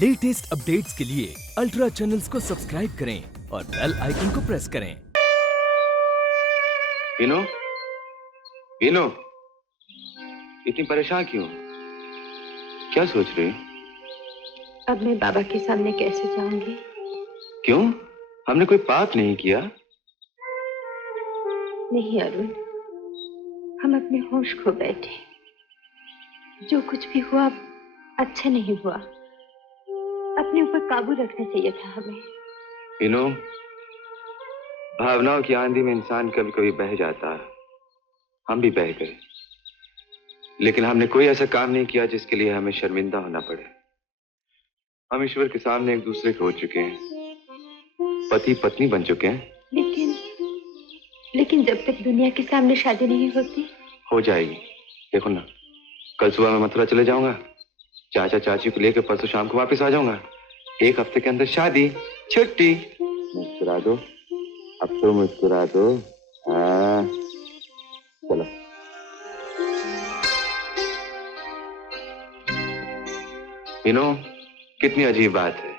Latest updates के लिए ultra channels को सब्सक्राइब करें और बेल आइकन को प्रेस करें। वीनू, वीनू, इतनी परेशान क्यों? क्या सोच रही? अब मैं बाबा के सामने कैसे जाऊंगी? क्यों? हमने कोई पाप नहीं किया। नहीं अरुण, हम अपने होश खो बैठे। जो कुछ भी हुआ अच्छा नहीं हुआ। अपने ऊपर काबू रखना चाहिए था हमें। वीनू, भावनाओं की आंधी में इंसान कभी कभी बह जाता है। हम भी बह गए, लेकिन हमने कोई ऐसा काम नहीं किया जिसके लिए हमें शर्मिंदा होना पड़े। हम ईश्वर के सामने एक दूसरे के हो चुके हैं, पति पत्नी बन चुके हैं। लेकिन जब तक दुनिया के सामने शादी नहीं होती। हो जाएगी। देखो ना, कल सुबह मैं मथुरा चले जाऊंगा, चाचा चाची को लेकर परसों शाम को वापस आ जाऊंगा। एक हफ्ते के अंदर शादी, छुट्टी। मुस्कुरा दो, अब तो मुस्कुरा दो। हाँ, चलो। वीनू, कितनी अजीब बात है।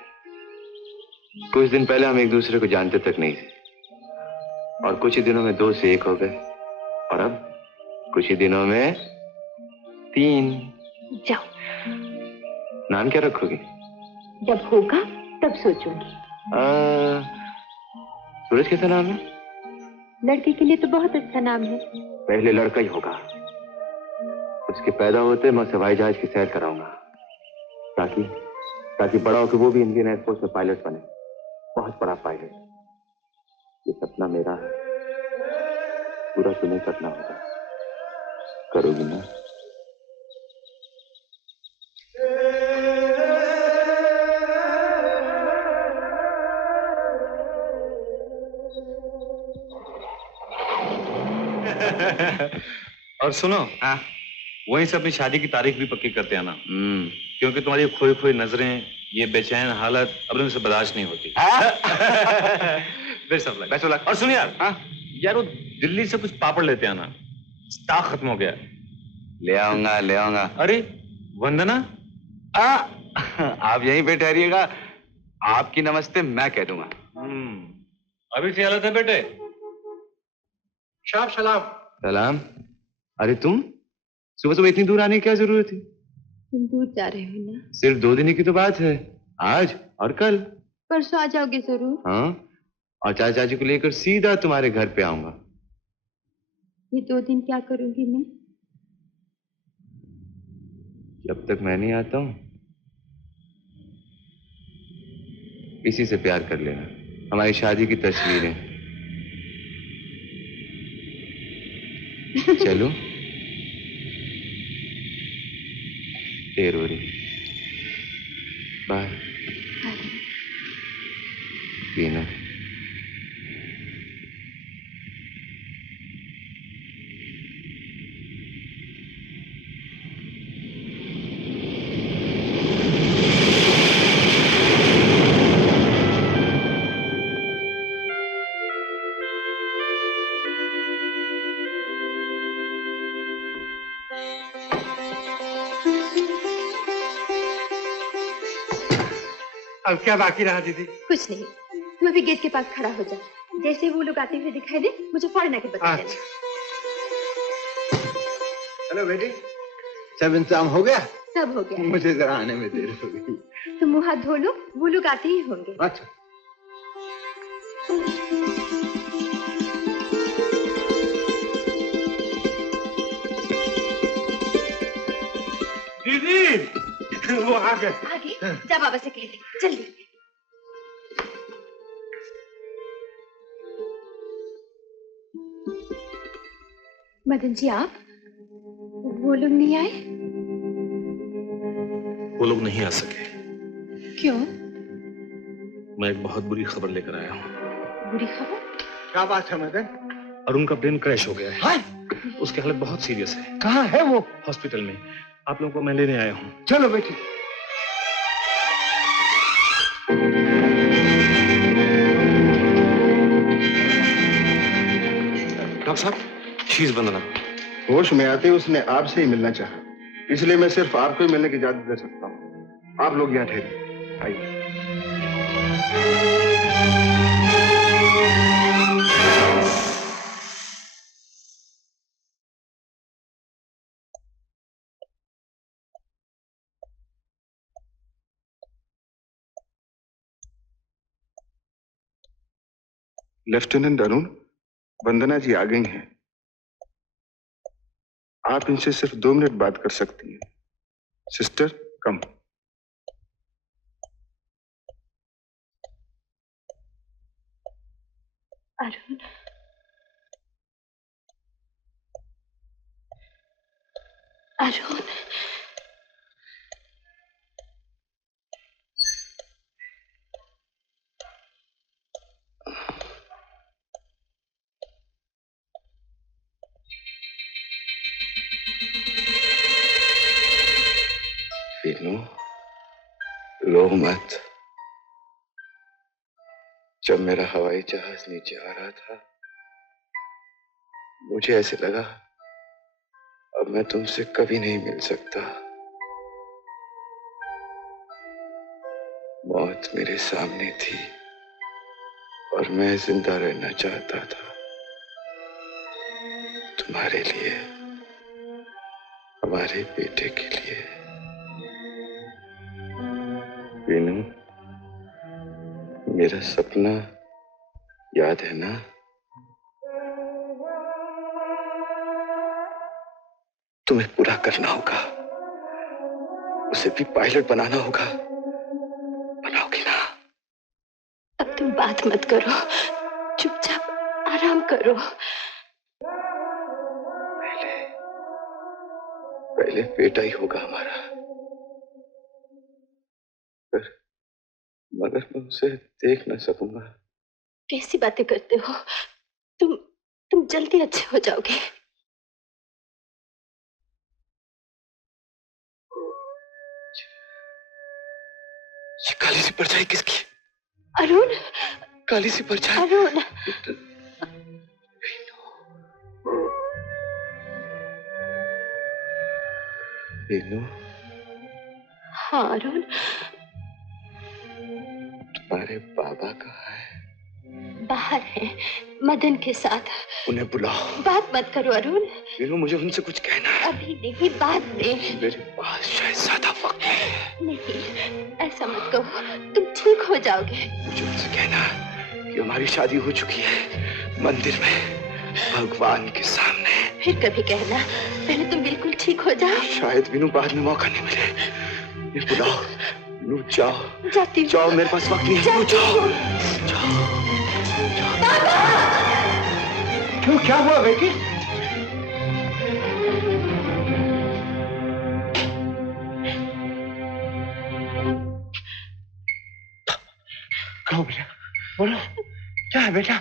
कुछ दिन पहले हम एक दूसरे को जानते तक नहीं थे, और कुछ ही दिनों में 2 से 1 हो गए, और अब कुछ ही दिनों में 3। जाओ। नाम क्या रखोगी? जब होगा तब सोचूंगी। सूरज कैसा नाम है? लड़के के लिए तो बहुत अच्छा नाम है। पहले लड़का ही होगा। उसके पैदा होते मैं उसे हवाई जहाज की सैर कराऊंगा, ताकि बड़ा होकर वो भी इंडियन एयरफोर्स में पायलट बने, बहुत बड़ा पायलट। ये सपना मेरा है, पूरा तुम्हें करना होगा। करोगी ना? और सुनो, हाँ, वहीं से अपनी शादी की तारीख भी पक्की करते आना। क्योंकि तुम्हारी खोई खोई नजरें, ये बेचैन हालत अब से बर्दाश्त नहीं होती। Best of luck. और सुन यार, हाँ यार, वो दिल्ली से कुछ पापड़ लेते आना, स्टॉक खत्म हो गया। ले आऊंगा। अरे वंदना, आप यहीं पे ठहरिएगा, आपकी नमस्ते मैं कह दूंगा। अभी से हालत है बेटे? शाब सलाम। अरे तुम सुबह सुबह इतनी दूर आने की क्या जरूरत थी? तुम दूर जा रहे हो ना? सिर्फ 2 दिन की तो बात है, आज और कल। परसों आ जाओगे जरूर। हाँ, और चाचा चाची को लेकर सीधा तुम्हारे घर पे आऊंगा। ये 2 दिन क्या करूंगी मैं? जब तक मैं नहीं आता हूं, इसी से प्यार कर लेना। हमारी शादी की तस्वीरें। चलो। देर हो रही। बाय। वीनू। अब क्या बाकी रहा दीदी? कुछ नहीं, तुम अभी गेट के पास खड़ा हो जाओ। जैसे वो लोग आते हुए दिखाई दे, मुझे फौरन आके बता देना। हेलो बेटी, सब इंतजाम हो गया? सब हो गया। मुझे जरा आने में देर हो गई। तुम मुंह हाथ धो लो, वो लोग आते ही होंगे। अच्छा। दीदी, वो आ गए। जा बाबा से कह दे, जल्दी। मदन जी, आप? वो लोग नहीं आए? वो लोग नहीं आ सके। क्यों? मैं एक बहुत बुरी खबर लेकर आया हूँ। बुरी खबर? क्या बात है मदन? अरुण का प्लेन क्रैश हो गया है। उसकी हालत बहुत सीरियस है। कहाँ है वो? हॉस्पिटल में। आप लोगों को मैं लेने आया हूँ। चलो बेटी। डॉक्टर साहब, शी इज वंदना। होश में आते उसने आपसे ही मिलना चाहा, इसलिए मैं सिर्फ आपको ही मिलने की इजाजत दे सकता हूँ। आप लोग यहाँ ठहरिए। आइए। लेफ्टिनेंट अरुण, वंदना जी आ गई हैं। आप इनसे सिर्फ 2 मिनट बात कर सकती हैं। सिस्टर, कम। अरुण, अरुण, वीनू, रो मत। जब मेरा हवाई जहाज नीचे आ रहा था, मुझे ऐसे लगा अब मैं तुमसे कभी नहीं मिल सकता। मौत मेरे सामने थी और मैं जिंदा रहना चाहता था, तुम्हारे लिए, हमारे बेटे के लिए। वीनू, मेरा सपना याद है ना? तुम्हें पूरा करना होगा, उसे भी पायलट बनाना होगा। बनाओगी ना? अब तुम बात मत करो, चुपचाप आराम करो। पहले बेटा ही होगा हमारा, मगर मैं उसे देख ना सकूंगा। कैसी बातें करते हो? तुम जल्दी अच्छे हो जाओगे। ये काली सी परछाई किसकी? अरुण, काली सी परछाई। अरुण, वीनू, हाँ अरुण। तुम्हारे बाबा कहाँ है? बाहर है, मदन के साथ। उन्हें बुलाओ। बात मत करो अरुण। वीनू, मुझे उनसे कुछ कहना है। अभी नहीं, बाद में। मेरे पास शायद ज्यादा वक्त नहीं। नहीं, ऐसा मत कहो, तुम ठीक हो जाओगे। मुझे उनसे कहना कि हमारी शादी हो चुकी है, मंदिर में, भगवान के सामने। फिर कभी कहना, पहले तुम बिल्कुल ठीक हो जाओ। शायद वीनू बाद में मौका नहीं मिले। ये बुलाओ। वीनू, जाओ। जाती हूँ। जाओ, मेरे पास वक्त नहीं है। वीनू, जाओ। जाओ। क्यों, क्या हुआ बेटी? कहो बेटा, बोलो, क्या है बेटा?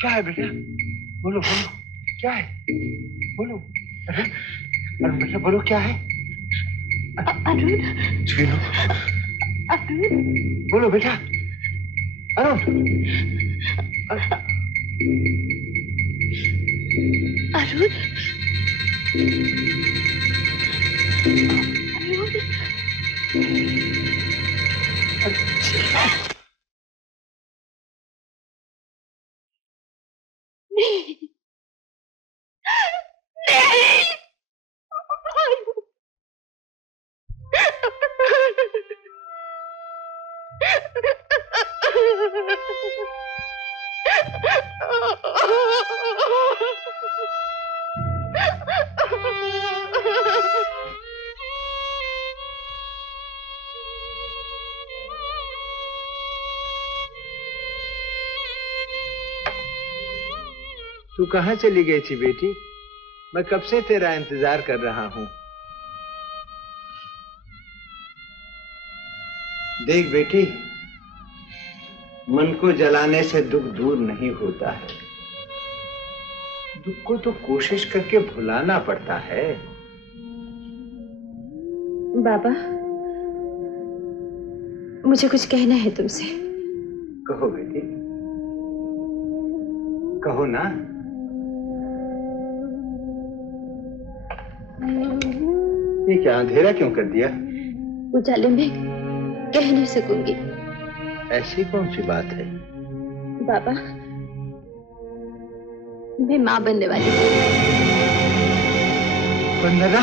क्या है बेटा? बोलो बोलो, क्या है? बोलो। अरुण बेटा, बोलो, क्या है? अरुण, वीनू, अरुण, बोलो बेटा। अरुण, अरुण, नहीं, नहीं, तू कहाँ चली गई थी बेटी? मैं कब से तेरा इंतजार कर रहा हूं। देख बेटी, मन को जलाने से दुख दूर नहीं होता है। दुख को तो कोशिश करके भुलाना पड़ता है। बाबा, मुझे कुछ कहना है तुमसे। कहो बेटी, कहो ना। ये क्या अंधेरा क्यों कर दिया? उजाले में कह नहीं सकूंगी। ऐसी कौन सी बात है? बाबा, मैं माँ बनने वाली हूँ। वंदना,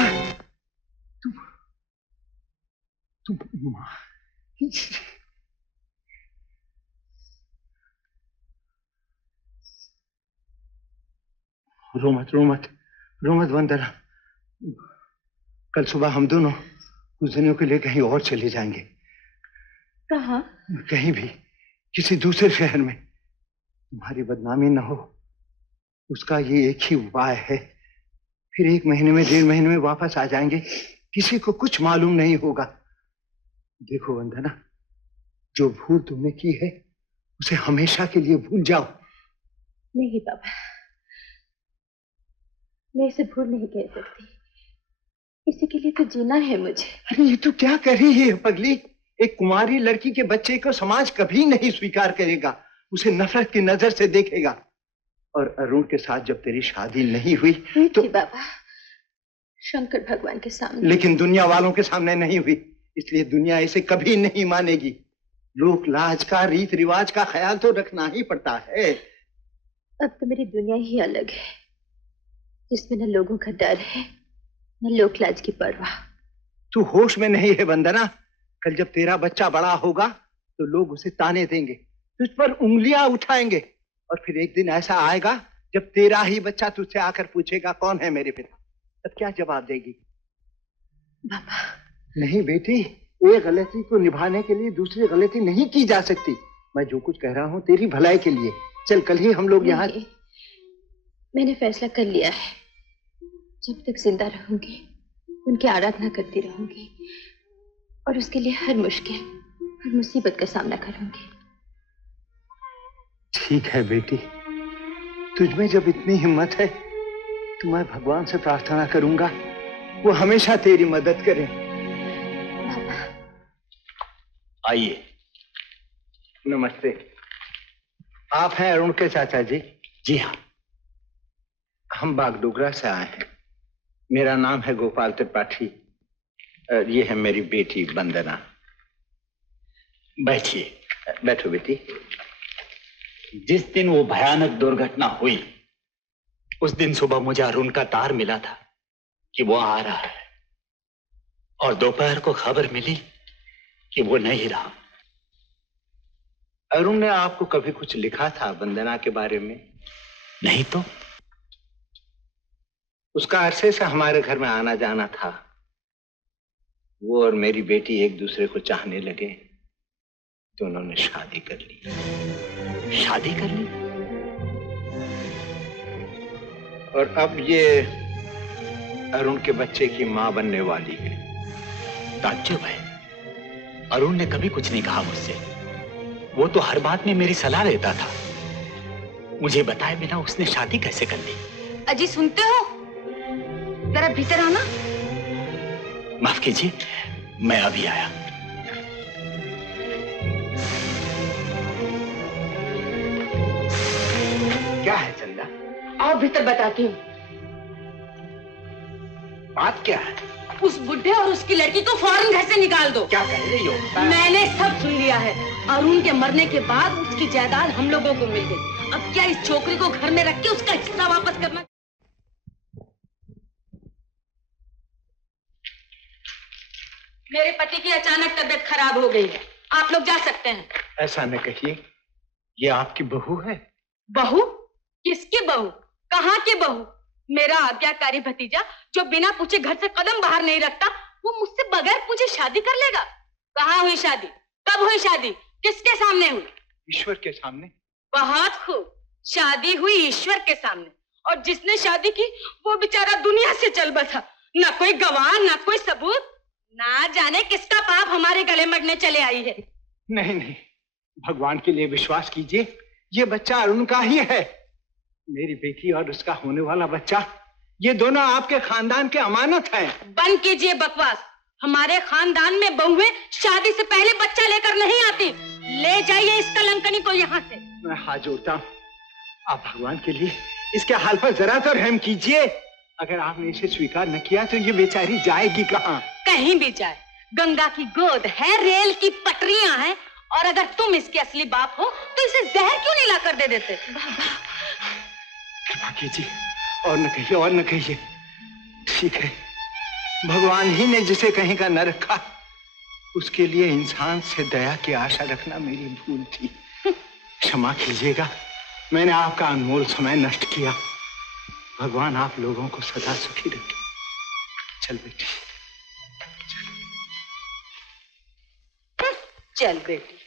तुम माँ? रो मत, रो मत, रो मत वंदना। कल सुबह हम दोनों कुछ दिनों के लिए कहीं और चले जाएंगे। कहाँ? कहीं भी, किसी दूसरे शहर में। तुम्हारी बदनामी न हो, उसका ये एक ही उपाय है। फिर 1 महीने में, 1.5 महीने में वापस आ जाएंगे, किसी को कुछ मालूम नहीं होगा। देखो वंदना, जो भूल तुमने की है उसे हमेशा के लिए भूल जाओ। नहीं बाबा, मैं इसे भूल नहीं कह सकती। इसी के लिए तो जीना है मुझे। अरे ये तो क्या कर रही है पगली? एक कुंवारी लड़की के बच्चे को समाज कभी नहीं स्वीकार करेगा, उसे नफरत की नजर से देखेगा। और अरुण के साथ जब तेरी शादी नहीं हुई तो बाबा, शंकर भगवान के सामने। लेकिन दुनिया वालों के सामने नहीं हुई, इसलिए दुनिया इसे कभी नहीं मानेगी। लोक लाज का, रीत रिवाज का ख्याल तो रखना ही पड़ता है। अब तो मेरी दुनिया ही अलग है, जिसमें न लोगों का डर है न लोक लाज की परवाह। तू होश में नहीं है वंदना। कल जब तेरा बच्चा बड़ा होगा तो लोग उसे ताने देंगे, तुझ पर उंगलियां उठाएंगे, और फिर एक दिन ऐसा आएगा जब तेरा ही बच्चा तुझसे आकर पूछेगा कौन है मेरे पिता, तब क्या जवाब देगी? बाबा। नहीं बेटी, एक गलती को निभाने के लिए दूसरी गलती नहीं की जा सकती। मैं जो कुछ कह रहा हूँ तेरी भलाई के लिए। चल कल ही हम लोग यहाँ। मैंने फैसला कर लिया है, जब तक जिंदा रहूंगी उनकी आराधना करती रहूंगी और उसके लिए हर मुश्किल, हर मुसीबत का सामना करूंगी। ठीक है बेटी, तुझमें जब इतनी हिम्मत है तो मैं भगवान से प्रार्थना करूंगा वो हमेशा तेरी मदद करें। आइए। नमस्ते। आप हैं अरुण के चाचा जी? जी हाँ। हम बागडोगरा से आए हैं। मेरा नाम है गोपाल त्रिपाठी। ये है मेरी बेटी वंदना। बैठिए। बैठो बेटी। जिस दिन वो भयानक दुर्घटना हुई उस दिन सुबह मुझे अरुण का तार मिला था कि वो आ रहा है, और दोपहर को खबर मिली कि वो नहीं रहा। अरुण ने आपको कभी कुछ लिखा था वंदना के बारे में? नहीं तो। उसका अरसे से हमारे घर में आना जाना था। वो और मेरी बेटी एक दूसरे को चाहने लगे तो उन्होंने शादी कर ली। शादी कर ली? और अब ये अरुण के बच्चे की मां बनने वाली है। ताज्जुब है, अरुण ने कभी कुछ नहीं कहा मुझसे। वो तो हर बात में मेरी सलाह लेता था। मुझे बताए बिना उसने शादी कैसे कर ली? अजी सुनते हो? जरा भीतर आना। माफ कीजिए, मैं अभी आया। क्या है चंदा? आओ भीतर बताती हूँ। बात क्या है? उस बुढ़े और उसकी लड़की को फौरन घर से निकाल दो। क्या कह रही हो? मैंने सब सुन लिया है। अरुण के मरने के बाद उसकी जायदाद हम लोगों को मिल गई। अब क्या इस छोकरी को घर में रख के उसका हिस्सा वापस करना? मेरे पति की अचानक तबीयत खराब हो गई है, आप लोग जा सकते हैं। ऐसा न कहिए, ये आपकी बहू है। बहू? किसकी बहू? कहाँ की बहू? मेरा आज्ञाकारी भतीजा जो बिना पूछे घर से कदम बाहर नहीं रखता, वो मुझसे बगैर पूछे शादी कर लेगा? कहाँ हुई शादी? कब हुई शादी? किसके सामने हुई? ईश्वर के सामने। बहुत खूब, शादी हुई ईश्वर के सामने। और जिसने शादी की वो बेचारा दुनिया से चल बसा। ना कोई गवाह, ना कोई सबूत। ना जाने किसका पाप हमारे गले मरने चले आई है। नहीं नहीं, भगवान के लिए विश्वास कीजिए, ये बच्चा अरुण का ही है। मेरी बेटी और उसका होने वाला बच्चा, ये दोनों आपके खानदान के अमानत हैं। बंद कीजिए बकवास। हमारे खानदान में बहुएं शादी से पहले बच्चा लेकर नहीं आती। ले जाइए इस कलंकनी को यहाँ से। मैं हाथ जोड़ता हूँ, आप भगवान के लिए इसके हाल पर जरा तो रहम कीजिए। अगर आपने इसे स्वीकार न किया तो ये बेचारी जाएगी कहाँ? कहीं भी जाए, गंगा की गोद है, रेल की पटरियां हैं, और अगर तुम इसके असली बाप हो तो इसे जहर क्यों नहीं लाकर दे देते? कृपा कीजिए, और न कहिए, और न कहिए। ठीक है, भगवान ही ने जिसे कहीं का न रखा, उसके लिए इंसान से दया की आशा रखना मेरी भूल थी। क्षमा कीजिएगा, मैंने आपका अनमोल समय नष्ट किया। भगवान आप लोगों को सदा सुखी रखे। चल बेटी, चल बेटी।